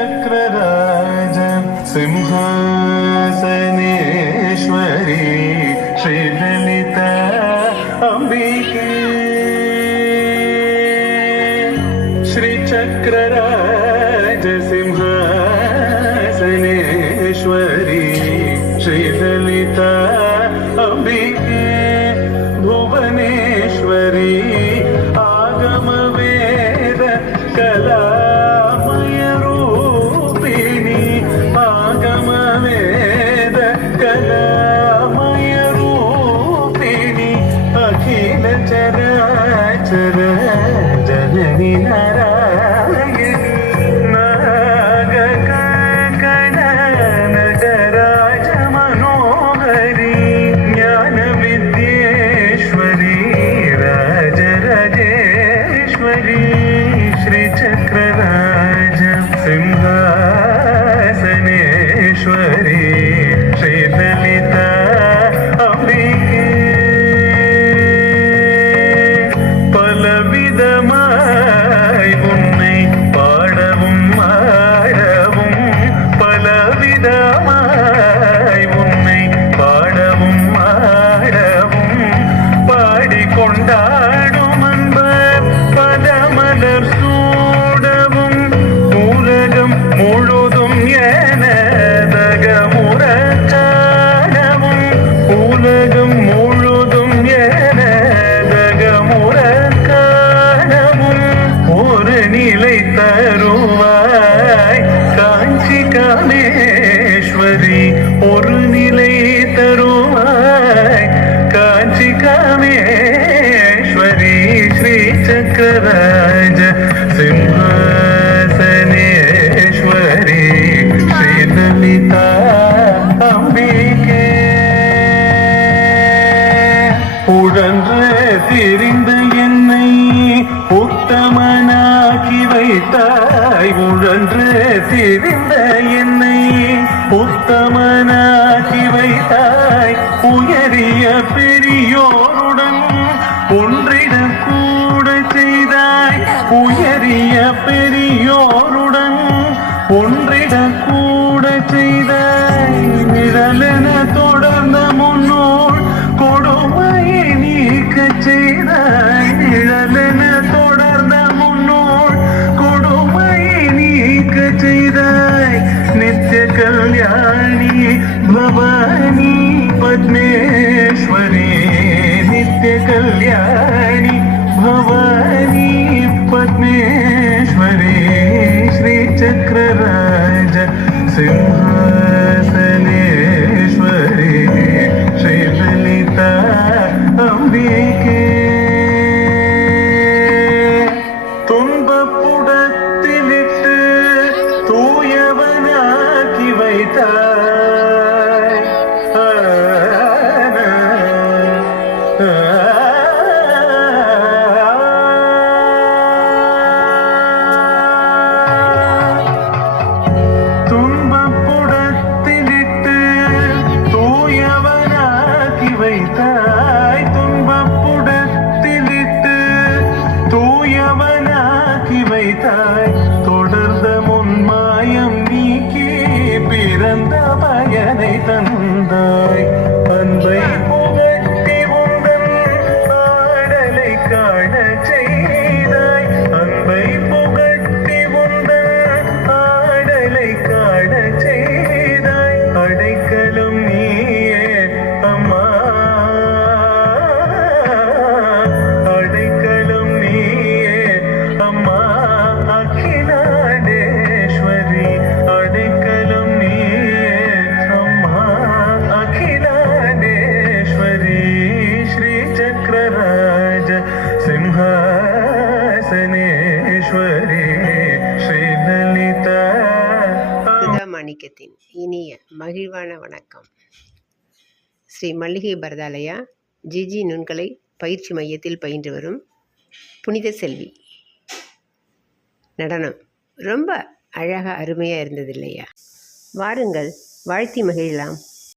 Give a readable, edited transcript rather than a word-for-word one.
श्रीचक्रराज सिंहासनेश्वरी श्रीललिता अंबिके श्रीचक्रराज सिंहासनेश्वरी श्रीललिता अंबिके भुवनेश्वरी आगमवेद कला जननी नारायण नागकङ्कण नटराज मनोहरी ज्ञान विद्येश्वरी राजराजेश्वरी श्रीचक्रराज सिंहासनेश्वरी श्रीललिता अंबिके பலவிதமாய் உன்னை பாடவும் ஆடவும் பலவிதமாய் உன்னை பாடவும் ஆடவும் பாடிக்கொண்டாடும் அன்பர் பதமலர் சூடவும் உலகம் முழுதும் எனதகமுற காணவும் உலகம் முழுதும் எனதகமுற நிலை தருவாய் காஞ்சி காமேஸ்வரி ஒரு நிலை தருவாய் காஞ்சி காமேஸ்வரி ஸ்ரீ சக்கரராஜ சிம்ஹாசனேஸ்வரி ஸ்ரீலலிதா அம்பிகே உடன்று திரிந்து என்னை உத்தமனாக்கி வைத்தாய் உழன்று திரிந்த என்னை உத்தமனாக்கி வைத்தாய் உயரிய பெரியோருடன் ஒன்றிட கூட செய்தாய் உயரிய பெரியோருடன் ஒன்றிட கூட செய்தாய் நிழலென தொடர்ந்த முன்னோள் கொடுமையை நீக்க செய்தாய் நிழலென தொடர்ந்த முன்னோள் கொடுமையை நீக்க செய்தாய் நித்திய கல்யாணி பவானி பத்மேஸ்வரி நித்திய கல்யாணி பவானி பத்மேஸ்வரி ஸ்ரீ சக்கரராஜ சிம்ஹாசனேஸ்வரி ஸ்ரீலலிதா அம்பிகே துன்பப்புடத்திலிட்டு தூயவனாக்கி வைத்தாய் துன்பப்புடத்திலிட்டு தூயவனாக்கி வைத்தாய் துன்பப்புடத்திலிட்டு தூயவனாக்கி வைத்தாய் தொடர்ந்த முன்மாயம் நீக்கி பிறந்த பயனை தந்தாய் அன்பை புகட்டி உந்தன் ஆடலை காண செய்தாய் அன்பை புகட்டி உந்தன் ஆடலை காண செய்தாய் அடைக்கலும் நீயே அம்மா அடைக்கலும் நீயே அம்மா அகிலாண்டேஸ்வரி அடைக்கலும் நீயே அம்மா அகிலாண்டேஸ்வரி ஸ்ரீ சக்கரராஜ சிம்ஹாசனேஸ்வரி ஸ்ரீலலிதா மாணிக்கத்தின் இனிய மகிழ்வான வணக்கம். ஸ்ரீ மல்லிகை பரதாலயா ஜிஜி நுண்கலை பயிற்சி மையத்தில் பயின்று வரும் புனித செல்வி. நடனம் ரொம்ப அழகாக அருமையாக இருந்தது இல்லையா? வாருங்கள் வாழ்த்தி மகிழலாம்.